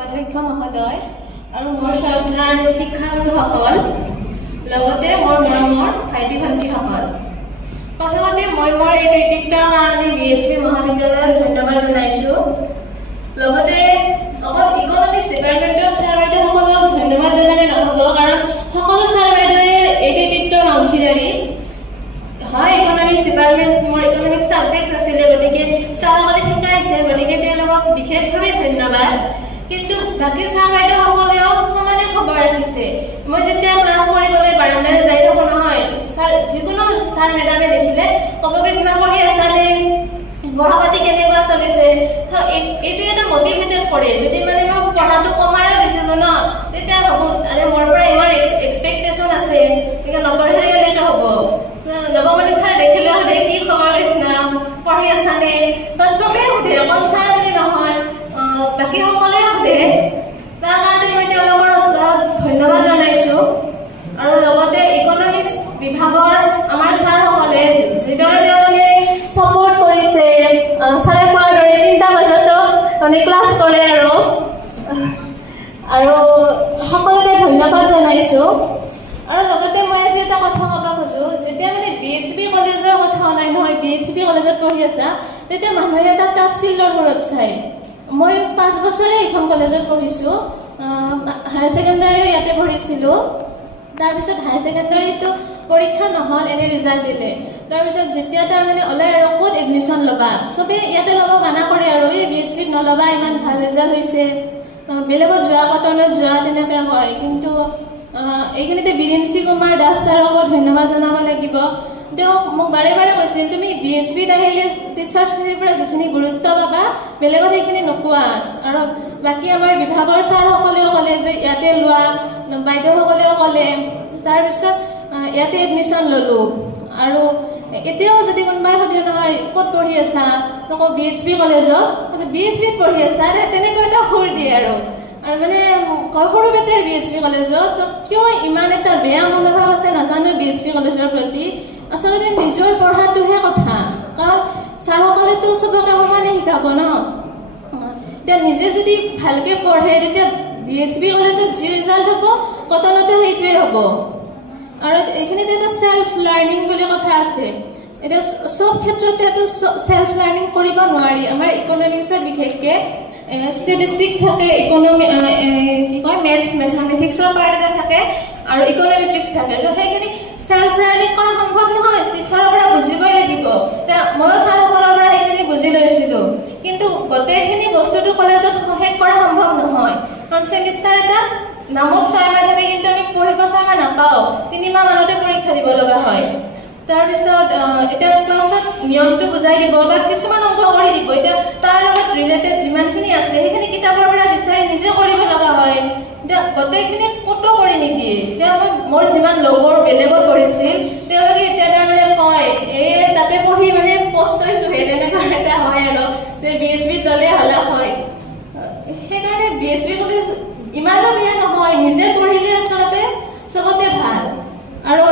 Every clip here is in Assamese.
অধ্যক্ষ মহোদয় আৰু মোৰ শ্ৰদ্ধাৰ শিক্ষাগুৰুসকল লগতে মোৰ মৰমৰ ভাইটি ভণ্টিসকল প্ৰথমতে মই মোৰ এই কৃতিত্বৰ কাৰণে BHP মহাবিদ্যালয়ক ধন্যবাদ জনাইছো লগতে অকল ইকনমিক্স ডিপাৰ্টমেণ্টৰ ছাৰ বাইদেউসকলক ধন্যবাদ জনালে নহ'ব কাৰণ সকলো ছাৰ বাইদেৱে এই কৃতিত্বৰ অংশীদাৰী হয় ইকনমিক্স ডিপাৰ্টমেণ্ট মোৰ ইকনমিক্স ছাবজেক্ট আছিলে গতিকে ছাৰসকলে শিকাইছে গতিকে তেওঁলোকক বিশেষভাৱে ধন্যবাদ কিন্তু বাকি ছাৰ বাইদেউসকলেও সমানে খবৰ ৰাখিছে মই যেতিয়া ক্লাছ কৰিবলৈ বাৰান্দাৰে যাই থাকো নহয় ছাৰ যিকোনো ছাৰ মেডামে দেখিলে ক'ব কৃষ্ণা পঢ়ি আছানে পঢ়াপাতি কেনেকুৱা চলিছে এইটো এটা মটিভেটেড কৰে যদি মানে মই পঢ়াটো কমায়ো দিছিলোঁ ন তেতিয়া ভাবোঁ আৰে মোৰ পৰা ইমান এক্সপেক্টেশ্যন আছে গতিকে নপঢ়িলে কেনেকৈ হ'ব নৱমণি ছাৰ দেখিলে সোধে কি খবৰ কৃষ্ণা পঢ়ি আছানে বা চবেই সোধে অকল ছাৰ বুলি নহয় বাকি সকলে সোধে তাৰ কাৰণে মই তেওঁলোকৰ ওচৰত ধন্যবাদ জনাইছোঁ আৰু লগতে ইকনমিক্স বিভাগৰ আমাৰ ছাৰসকলে যিদৰে তেওঁলোকে ছাপোৰ্ট কৰিছে ছাৰে কোৱাৰ দৰে 3টা বজাতো মানে ক্লাছ কৰে আৰু সকলোকে ধন্যবাদ জনাইছোঁ আৰু লগতে মই আজি এটা কথা ক'ব খোজোঁ যেতিয়া মানে BHP কলেজৰ কথা ওলাই নহয় BHP কলেজত পঢ়ি আছা তেতিয়া মানুহে এটা তাচিলৰ মূৰত চায় মই 5 বছৰে এইখন কলেজত পঢ়িছোঁ হায়াৰ ছেকেণ্ডাৰীও ইয়াতে পঢ়িছিলোঁ তাৰপিছত হায়াৰ ছেকেণ্ডাৰীটো পৰীক্ষা নহ'ল এনে ৰিজাল্ট দিলে তাৰপিছত যেতিয়া তাৰমানে ওলাই আৰু ক'ত এডমিশ্যন ল'বা চবেই ইয়াতে ল'ব মানা কৰে আৰু এই BHPত নল'বা ইমান ভাল ৰিজাল্ট হৈছে বেলেগত যোৱা কটনত যোৱা তেনেকৈ কয় কিন্তু এইখিনিতে বীৰেন্দ্ৰ কুমাৰ দাস ছাৰকো ধন্যবাদ জনাব লাগিব তেওঁ মোক বাৰে বাৰে কৈছিল তুমি BHPত আহিলে টিচাৰ্ছখিনিৰ পৰা যিখিনি গুৰুত্ব পাবা বেলেগত সেইখিনি নোপোৱা আৰু বাকী আমাৰ বিভাগৰ ছাৰসকলেও ক'লে যে ইয়াতে লোৱা বাইদেউসকলেও ক'লে তাৰপিছত ইয়াতে এডমিশ্যন ল'লোঁ আৰু এতিয়াও যদি কোনোবাই সুধে নহয় ক'ত পঢ়ি আছা নকওঁ BHP কলেজত BHPত পঢ়ি আছা তেনেকৈ এটা সুৰ দিয়ে আৰু মানে সৰু বেটাৰ BHP কলেজত কিয় ইমান এটা বেয়া মনোভাৱ আছে নাজানো BHP কলেজৰ প্ৰতি আচলতে নিজৰ পঢ়াটোহে কথা কাৰণ ছাৰসকলেতো চবকে সমানে শিকাব ন এতিয়া নিজে যদি ভালকৈ পঢ়ে তেতিয়া BHP কলেজত যি ৰিজাল্ট হ'ব কটনতো সেইটোৱে হ'ব আৰু এইখিনিতে এটা ছেল্ফ লাৰ্ণিং বুলি কথা আছে এতিয়া চব ক্ষেত্ৰতেতো ছেল্ফ লাৰ্ণিং কৰিব নোৱাৰি আমাৰ ইকনমিক্সত বিশেষকৈ ষ্টেটিষ্টিক থাকে ইকনমি কি কয় মেথছ মেথামেটিক্সৰ পাৰ্ট এটা থাকে আৰু ইকনমেট্ৰিক্স থাকে চ' সেইখিনি ছেল্ফ লাৰ্ণিং কৰা সম্ভৱ নহয় টিচাৰৰ পৰা বুজিবই লাগিব এতিয়া ময়ো ছাৰসকলৰ পৰা সেইখিনি বুজি লৈছিলোঁ কিন্তু গোটেইখিনি বস্তুটো কলেজত শেষ কৰা সম্ভৱ নহয় কাৰণ ছেমিষ্টাৰ এটা নামত 6 মাহ থাকে কিন্তু আমি পঢ়িব 6 মাহ নাপাওঁ 3 মাহ মানতে পৰীক্ষা দিব লগা হয় তাৰপিছত এতিয়া ক্লাছত নিয়মটো বুজাই দিব বা কিছুমান অংক কৰি দিব এতিয়া তাৰ লগত ৰিলেটেড যিমানখিনি আছে সেইখিনি কিতাপৰ পৰা বিচাৰি নিজে কৰিব লগা হয় এতিয়া গোটেইখিনি ক'তো কৰি নিদিয়ে এতিয়া মোৰ যিমান লগৰ বেলেগত পঢ়িছিল তেওঁলোকে এতিয়া তাৰমানে কয় এই তাতে পঢ়ি মানে পস্তাইছোঁহে তেনেকুৱা এটা হয় আৰু যে BHPত ল'লে হ'লে হয় সেইকাৰণে BHP কলেজ ইমানো বেয়া নহয় নিজে পঢ়িলে আচলতে চবতে ভাল আৰু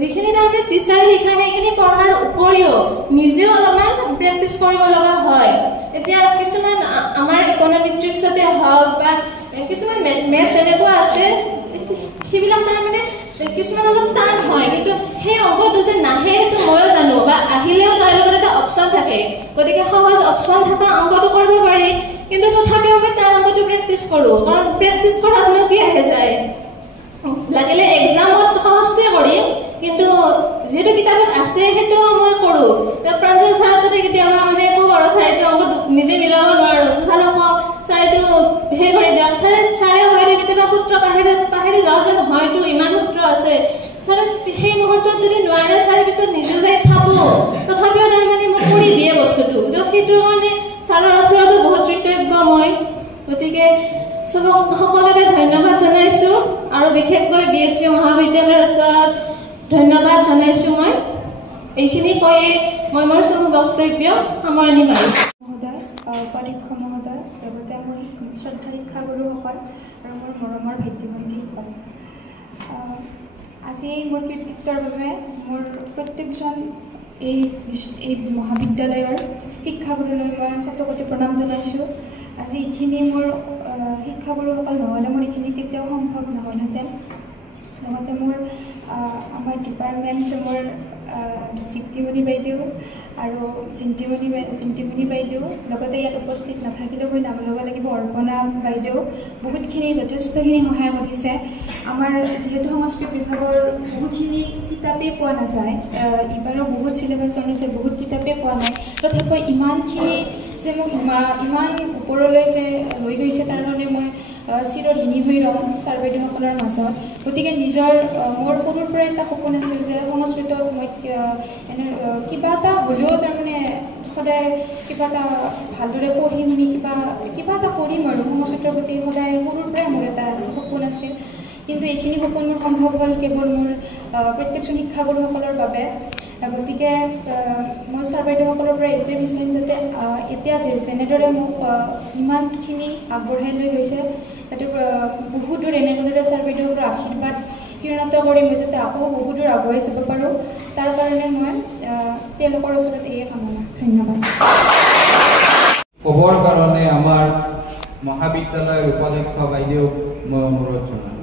যিখিনি তাৰমানে টিচাৰে শিকায় সেইখিনি পঢ়াৰ উপৰিও নিজেও অলপমান প্ৰেক্টিচ কৰিব লগা হয় এতিয়া কিছুমান আমাৰ ইকনমেট্ৰিক্সতে হওক বা কিছুমান মেথছ এনেকুৱা আছে সেইবিলাক তাৰমানে কিছুমান অলপ টান হয় কিন্তু সেই অংকটো যে নাহে সেইটো ময়ো জানো বা আহিলেও তাৰ লগত এটা অপশ্যন থাকে গতিকে সহজ অপশ্যন থকা অংকটো কৰিব পাৰি কিন্তু তথাপিও মই তাৰ অংকটো প্ৰেক্টিচ কৰোঁ কাৰণ প্ৰেক্টিচ কৰাতনো কি আহে যায় লাগিলে এক্সামত সহজটোৱে কৰিম কিন্তু যিহেতু কিতাপত আছে সেইটো মই কৰোঁ প্ৰাঞ্জল ছাৰহঁতে কেতিয়াবা মানে কওঁ আৰু ছাৰ এইটো অংক নিজে মিলাব নোৱাৰোঁ ছাৰক কওঁ ছাৰ এইটো সেই কৰি দিয়ক ছাৰে হয়তো কেতিয়াবা সূত্ৰ পাহৰি যাওঁ যে হয়তো ইমান সূত্ৰ আছে ছাৰে সেই মুহূৰ্তত যদি নোৱাৰে ছাৰে পিছত নিজে যাই চাব তথাপিও তাৰমানে মোক কৰি দিয়ে বস্তুটো সেইটোৰ কাৰণে ছাৰৰ ওচৰতো বহুত কৃতজ্ঞ মই গতিকে সকলোকে ধন্যবাদ জনাইছোঁ আৰু বিশেষকৈ BHP মহাবিদ্যালয়ৰ ওচৰত ধন্যবাদ জনাইছোঁ মই এইখিনি কৈয়ে মই মোৰ চব বক্তব্য সামৰণি মাৰিছোঁ মহোদয় উপাধ্যক্ষ মহোদয় লগতে মোৰ শ্ৰদ্ধা শিক্ষাগুৰুসকল আৰু মোৰ মৰমৰ ভাইটি ভণ্টিসকল আজি মোৰ কৃতিত্বৰ বাবে মোৰ প্ৰত্যেকজন এই মহাবিদ্যালয়ৰ শিক্ষাগুৰুলৈ মই শত কোটি প্ৰণাম জনাইছোঁ আজি এইখিনি মোৰ শিক্ষাগুৰুসকল নহ'লে মোৰ এইখিনি কেতিয়াও সম্ভৱ নহ'লহেঁতেন। লগতে মোৰ আমাৰ ডিপাৰ্টমেণ্ট মোৰ দীপ্তিমণি বাইদেউ আৰু জিন্তিমণি বাইদেউ, লগতে ইয়াত উপস্থিত নাথাকিলেও মই নাম ল'ব লাগিব অৰ্পণা বাইদেউ, বহুতখিনি যথেষ্টখিনি সহায় কৰিছে। আমাৰ যিহেতু সংস্কৃত বিভাগৰ বহুতখিনি কিতাপেই পোৱা নাযায়, ইবাৰো বহুত চিলেবাছ অনুযায়ী বহুত কিতাপেই পোৱা নাই, তথাপিও ইমানখিনি যে মোক ইমান ওপৰলৈ যে লৈ গৈছে তাৰ কাৰণে মই চিৰঋণী হৈ ৰ'ম ছাৰ বাইদেউসকলৰ মাজত। গতিকে মোৰ সৰুৰ পৰা এটা সপোন আছিল যে সংস্কৃতত মই কিবা এটা হ'লেও তাৰমানে সদায় কিবা এটা ভালদৰে পঢ়ি শুনি কিবা এটা কৰিম আৰু সংস্কৃতৰ প্ৰতি সদায় সৰুৰ পৰাই মোৰ এটা সপোন আছিল। কিন্তু এইখিনি সপোন মোৰ সম্ভৱ হ'ল কেৱল মোৰ প্ৰত্যেকজন শিক্ষাগুৰুসকলৰ বাবে। গতিকে মই ছাৰ বাইদেউসকলৰ পৰা এইটোৱে বিচাৰিম যাতে এতিয়া যেনেদৰে মোক ইমানখিনি আগবঢ়াই লৈ গৈছে তাতে বহুত দূৰ এনেদৰে ছাৰ বাইদেউসকলৰ আশীৰ্বাদ পৰিণত কৰি মই যাতে আকৌ বহুত দূৰ আগুৱাই যাব পাৰোঁ, তাৰ কাৰণে মই তেওঁলোকৰ ওচৰত এয়ে কামনা। ধন্যবাদ। ক'বৰ কাৰণে আমাৰ মহাবিদ্যালয়ৰ উপাধ্যক্ষ বাইদেউক মই অনুৰোধ জনাম।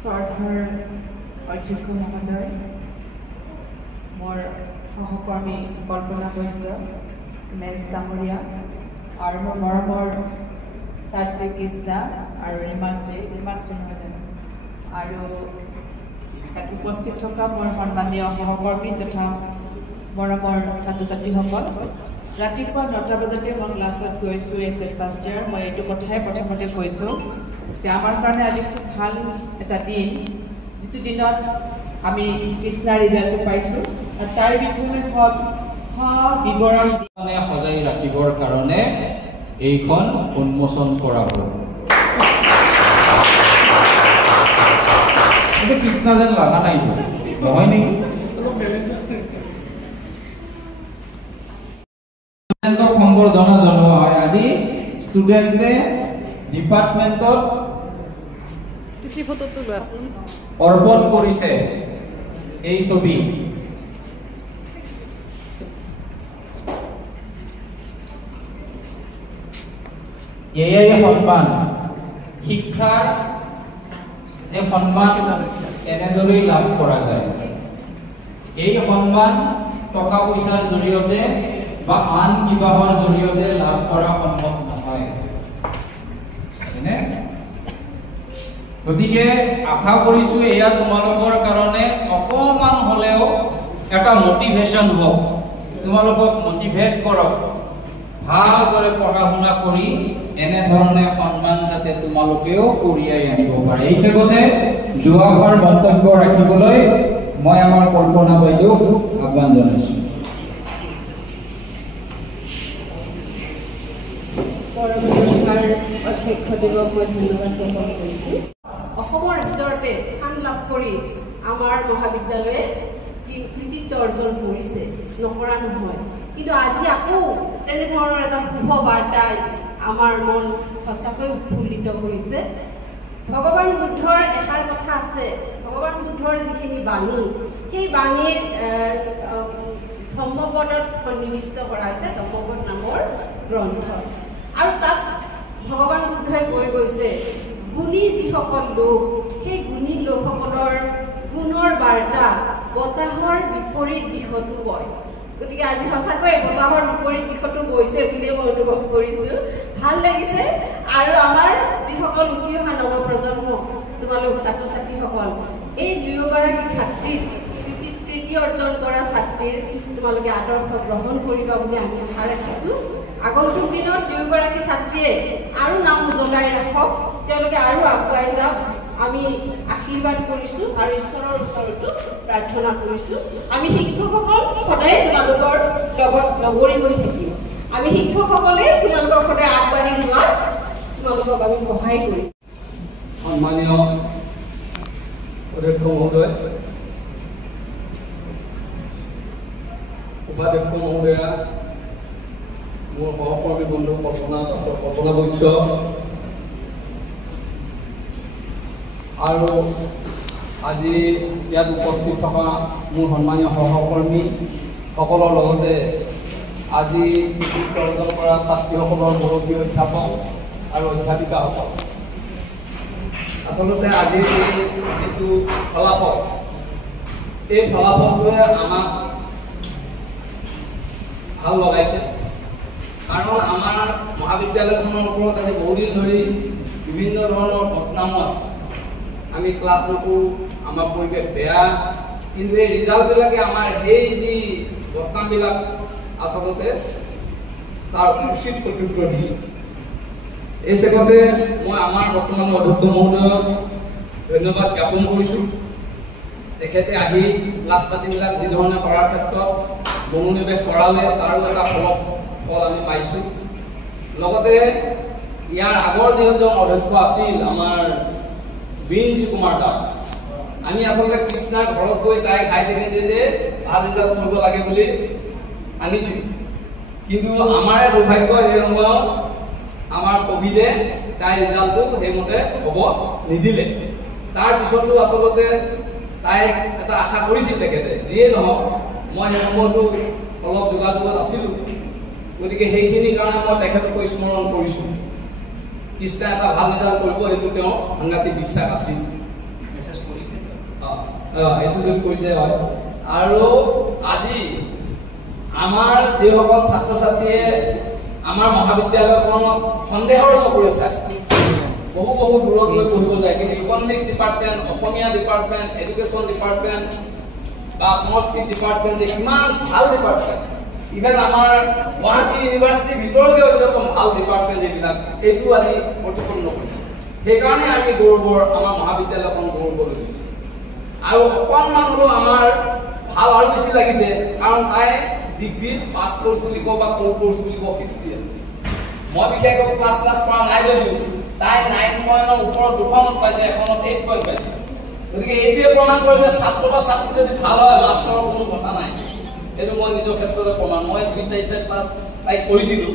শ্ৰদ্ধাৰ অধ্যক্ষ মহোদয়, মোৰ সহকৰ্মী কল্পনা বৈশ্য মেজ ডাঙৰীয়া আৰু মোৰ মৰমৰ ছাত্ৰী কৃষ্ণা আৰু ৰীমাশ্ৰী নহয় জানো, আৰু তাত উপস্থিত থকা মোৰ সন্মানীয় সহকৰ্মী তথা মৰমৰ ছাত্ৰ ছাত্ৰীসকল, ৰাতিপুৱা 9টা বজাতে মই ক্লাছত গৈছোঁ SS ফাৰ্ষ্ট ইয়াৰ। মই এইটো কথাই প্ৰথমতে কৈছোঁ যে আমাৰ কাৰণে আজি খুব ভাল এটা দিন, যিটো দিনত আমি কৃষ্ণাৰ ৰিজাল্টটো পাইছোঁ আৰু তাৰ বিষয়ে বিৱৰণ সজাই ৰাখিবৰ কাৰণে এইখন উন্মোচন কৰা হ'ল। কৃষ্ণা যেন লগা নাই নহয় নেকি? সম্বৰ্ধনা জনোৱা হয়। আজি ষ্টুডেণ্টে ডিপাৰ্টমেণ্টত অৰ্পণ কৰিছে এই ছবি। এয়াই সন্মান, শিক্ষাৰ যে সন্মান এনেদৰেই লাভ কৰা যায়। এই সন্মান টকা পইচাৰ জৰিয়তে বা আন কিবাহৰ জৰিয়তে লাভ কৰা সম্ভৱ নহয়। গতিকে আশা কৰিছোঁ এয়া তোমালোকৰ কাৰণে অকণমান হ'লেও এটা মটিভেশ্যন হওক, তোমালোকক মটিভেট কৰক ভালদৰে পঢ়া শুনা কৰি এনেধৰণে সন্মান যাতে তোমালোকেও কঢ়িয়াই আনিব পাৰে। এই চেগতে দুআষাৰ মন্তব্য ৰাখিবলৈ মই আমাৰ কল্পনা বাইদেউক আহ্বান জনাইছোঁ। অধ্যক্ষদেৱক মই ধন্যবাদ জ্ঞাপন কৰিছোঁ। অসমৰ ভিতৰতে স্থান লাভ কৰি আমাৰ মহাবিদ্যালয়ে কৃতিত্ব অৰ্জন কৰিছে, নকৰা নহয়। কিন্তু আজি আকৌ তেনেধৰণৰ এটা শুভ বাৰ্তাই আমাৰ মন সঁচাকৈ উৎফুল্লিত কৰিছে। ভগৱান বুদ্ধৰ এষাৰ কথা আছে, ভগৱান বুদ্ধৰ যিখিনি বাণী, সেই বাণীৰ ধম্মপদত সন্নিৱিষ্ট কৰা হৈছে ধম্মপদ নামৰ গ্ৰন্থ। আৰু তাত ভগৱান বুদ্ধই কৈ গৈছে, গুণী যিসকল লোক, সেই গুণী লোকসকলৰ গুণৰ বাৰ্তা বতাহৰ বিপৰীত দিশতো বয়। গতিকে আজি সঁচাকৈ বতাহৰ বিপৰীত দিশতো গৈছে বুলিয়ে মই অনুভৱ কৰিছোঁ। ভাল লাগিছে। আৰু আমাৰ যিসকল উঠি অহা নৱপ্ৰজন্ম, তোমালোক ছাত্ৰ ছাত্ৰীসকল, এই দুয়োগৰাকী ছাত্ৰীক তৃতীয় অৰ্জন কৰা ছাত্ৰীৰ তোমালোকে আদৰ্শ গ্ৰহণ কৰিবা বুলি আমি আশা ৰাখিছোঁ। আগন্তুক দিনত দুয়োগৰাকী ছাত্ৰীয়ে আৰু নাম উজ্বলাই ৰাখক, তেওঁলোকে আৰু আগুৱাই যাওক, আমি আশীৰ্বাদ কৰিছোঁ আৰু ঈশ্বৰৰ ওচৰতো প্ৰাৰ্থনা কৰিছোঁ। আমি শিক্ষকসকল সদায় তোমালোকৰ লগত লগৰী হৈ থাকিম। আমি শিক্ষকসকলে তোমালোকৰ সদায় আগবাঢ়ি যোৱাত তোমালোকক আমি সহায় কৰিম। সন্মানীয় অধ্যক্ষ মহোদয়, উপাধ্যক্ষ মহোদয়া, মোৰ সহকৰ্মী বন্ধু কল্পনা বৈশ্য আৰু আজি ইয়াত উপস্থিত থকা মোৰ সন্মানীয় সহকৰ্মী সকলৰ লগতে আজি কৃতিত্ব অৰ্জন কৰা ছাত্ৰীসকলৰ মুৰব্বী অধ্যাপক আৰু অধ্যাপিকাসকল, আচলতে আজিৰ যিটো ফলাফল, এই ফলাফলটোৱে আমাক ভাল লগাইছে। কাৰণ আমাৰ মহাবিদ্যালয়খনৰ ওপৰত আজি বহুদিন ধৰি বিভিন্ন ধৰণৰ বদনামো আছে। আমি ক্লাছ নকৰোঁ, আমাৰ পৰিৱেশ বেয়া, কিন্তু এই ৰিজাল্টবিলাকে আমাৰ সেই যি বদনামবিলাক আচলতে তাৰ উচিত প্ৰত্যুত্তৰ দিছে। এই চেগতে মই আমাৰ বৰ্তমানৰ অধ্যক্ষ মহোদয়ক ধন্যবাদ জ্ঞাপন কৰিছোঁ। তেখেতে আহি ক্লাছ পাতিবিলাক যিধৰণে কৰাৰ ক্ষেত্ৰত মনোনিৱেশ কৰালে, তাৰো এটা ফল আমি পাইছোঁ। লগতে ইয়াৰ আগৰ যিজন অধ্যক্ষ আছিল আমাৰ বিঞ্চ কুমাৰ দাস, আমি আচলতে কৃষ্ণাৰ ঘৰত গৈ তাইক হাই ছেকেণ্ডেৰীতে ভাল ৰিজাল্ট কৰিব লাগে বুলি আনিছিলোঁ, কিন্তু আমাৰে দুৰ্ভাগ্য সেই সময়ত আমাৰ ক'ভিডে তাইৰ ৰিজাল্টটো সেইমতে হ'ব নিদিলে। তাৰপিছতো আচলতে তাইক এটা আশা কৰিছিল তেখেতে, যিয়ে নহওক মই সেই সময়তো অলপ যোগাযোগত আছিলোঁ, গতিকে সেইখিনিৰ কাৰণে মই তেখেতক স্মৰণ কৰিছোঁ। কৃষ্ণা এটা ভাল ৰিজাল্ট কৰিব এইটো তেওঁৰ সাংঘাতিক বিশ্বাস আছিল। এইটো যদি কৰিছে হয়। আৰু আজি আমাৰ যিসকল ছাত্ৰ ছাত্ৰীয়ে আমাৰ মহাবিদ্যালয়খনক সন্দেহৰ চকুৰে চাই বহু বহু দূৰত গৈ পঢ়িব যায়, কিন্তু ইকনমিক্স ডিপাৰ্টমেণ্ট, অসমীয়া ডিপাৰ্টমেণ্ট, এডুকেশ্যন ডিপাৰ্টমেণ্ট বা সংস্কৃত ডিপাৰ্টমেণ্ট যে কিমান ভাল ডিপাৰ্টমেণ্ট, ইভেন আমাৰ গুৱাহাটী ইউনিভাৰ্চিটিৰ ভিতৰতে একদম ভাল ডিপাৰ্টমেণ্ট এইবিলাক, এইটো আজি প্ৰতিপন্ন কৰিছে। সেইকাৰণে আমি গৌৰৱৰ, আমাৰ মহাবিদ্যালয়খন গৌৰৱলৈ গৈছে। আৰু অকণমান হ'লেও আমাৰ ভাল আৰু বেছি লাগিছে, কাৰণ তাই ডিগ্ৰীত পাছ কোৰ্চ বুলি কওঁ বা কোৰ কোৰ্চ বুলি কওঁ হিষ্ট্ৰী আছে। মই বিশেষকৈ ক্লাছ কৰা নাই যদিও তাই 9 পইণ্টৰ ওপৰত 2খনত পাইছে, এখনত 8 পইণ্ট পাইছে। গতিকে এইটোৱে প্ৰমাণ কৰে যে ছাত্ৰ বা ছাত্ৰী যদি ভাল হয়, মাষ্টৰৰ কোনো কথা নাই। এইটো মই নিজৰ ক্ষেত্ৰতে প্ৰমাণ। মই 2-4টা ক্লাছ তাইক কৰিছিলোঁ,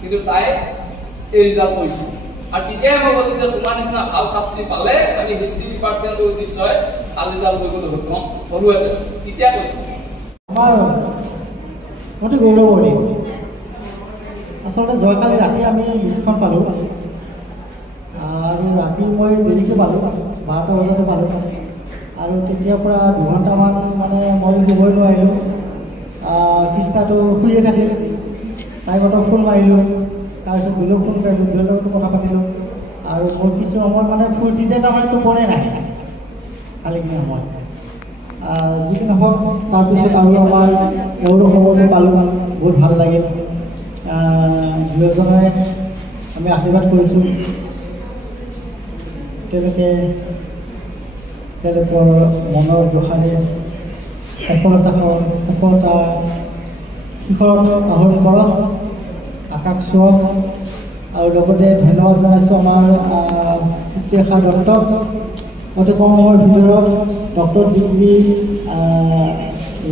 কিন্তু তাই এই ৰিজাল্ট কৰিছিল। আৰু তেতিয়াই মই কৈছোঁ যে তোমাৰ নিচিনা ভাল ছাত্ৰী পালে আমি হিষ্ট্ৰী ডিপাৰ্টমেণ্টটো নিশ্চয় ভাল ৰিজাল্ট কৰিবলৈ সক্ষম হ'লোহেঁতেন, তেতিয়া কৈছোঁ। আমাৰ অতি গৌৰৱৰ দিন। আচলতে যোৱাকালি ৰাতি আমি লিষ্টখন পালোঁ, আৰু ৰাতি মই দেৰিকৈ পালোঁ, 12টা বজাতে পালোঁ। আৰু তেতিয়াৰ পৰা 2 ঘণ্টামান মানে মই শুবই নোৱাৰিলোঁ। কৃষ্ণাটো শুইয়ে থাকিল, তাইক অলপ ফোন মাৰিলোঁ, তাৰপিছত দুলক ফোন কৰিলোঁ, দুলৰ লগতো কথা পাতিলোঁ। আৰু মোৰ কিছু সময় মানে ফূৰ্তিতে তাৰমানে টোপনি নাহে কালিখিনি সময়। যিকি নহওক, তাৰপিছত আৰু আমাৰ গৌৰৱ খবৰটো পালোঁ, বহুত ভাল লাগিল। দুয়োজনে আমি আশীৰ্বাদ কৰিছোঁ, তেওঁলোকৰ মনৰ জোখাৰে সফলতা শিখৰত আহৰণ কৰক, আকাশ চুৱক। আৰু লগতে ধন্যবাদ জনাইছোঁ আমাৰ চিত্ৰেখা দত্তক, অতি কম সময়ৰ ভিতৰত ডক্টৰ ডিগ্ৰী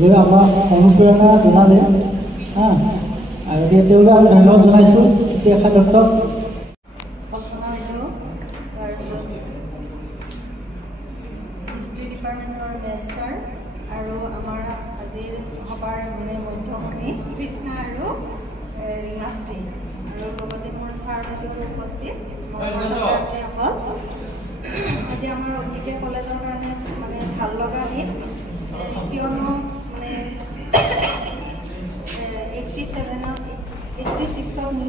লৈ আমাক অনুপ্ৰেৰণা জনালে। আৰু তেওঁলোকে আমি ধন্যবাদ জনাইছোঁ চিত্ৰেখা দত্তক। হিষ্ট্ৰী ডিপাৰ্টমেণ্টৰ মেথ ছাৰ আৰু আমাৰ আজিৰ সভাৰ মানে মধ্যমণি কৃষ্ণা আৰু ৰীমাশ্ৰী, আৰু লগতে মোৰ ছাৰ বাইদেউ উপস্থিত ছাত্ৰীসকল। আজি আমাৰ অতিকে কলেজৰ কাৰণে মানে ভাল লগা দিন, কিয়নো মানে 86ত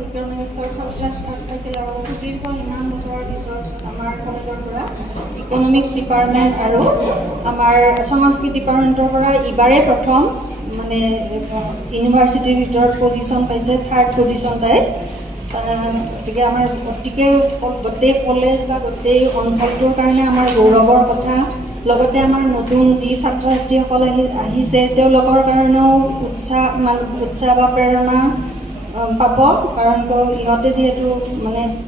ইকনমিক্সৰ ফাৰ্ষ্ট ক্লাছ পাছ পাইছিল, আৰু সুদীৰ্ঘ ইমান বছৰৰ পিছত আমাৰ কলেজৰ পৰা ইকনমিক্স ডিপাৰ্টমেণ্ট আৰু আমাৰ সংস্কৃত ডিপাৰ্টমেণ্টৰ পৰা ইবাৰে প্ৰথম মানে ইউনিভাৰ্চিটিৰ ভিতৰত পজিশ্যন পাইছে, 3rd পজিশ্যন তাই। গতিকে আমাৰ গোটেই কলেজ বা গোটেই অঞ্চলটোৰ কাৰণে আমাৰ গৌৰৱৰ কথা। লগতে আমাৰ নতুন যি ছাত্ৰ ছাত্ৰীসকল আহিছে, তেওঁলোকৰ কাৰণেও উৎসাহ বা প্ৰেৰণা পাব, কাৰণ ইহঁতে যিহেতু মানে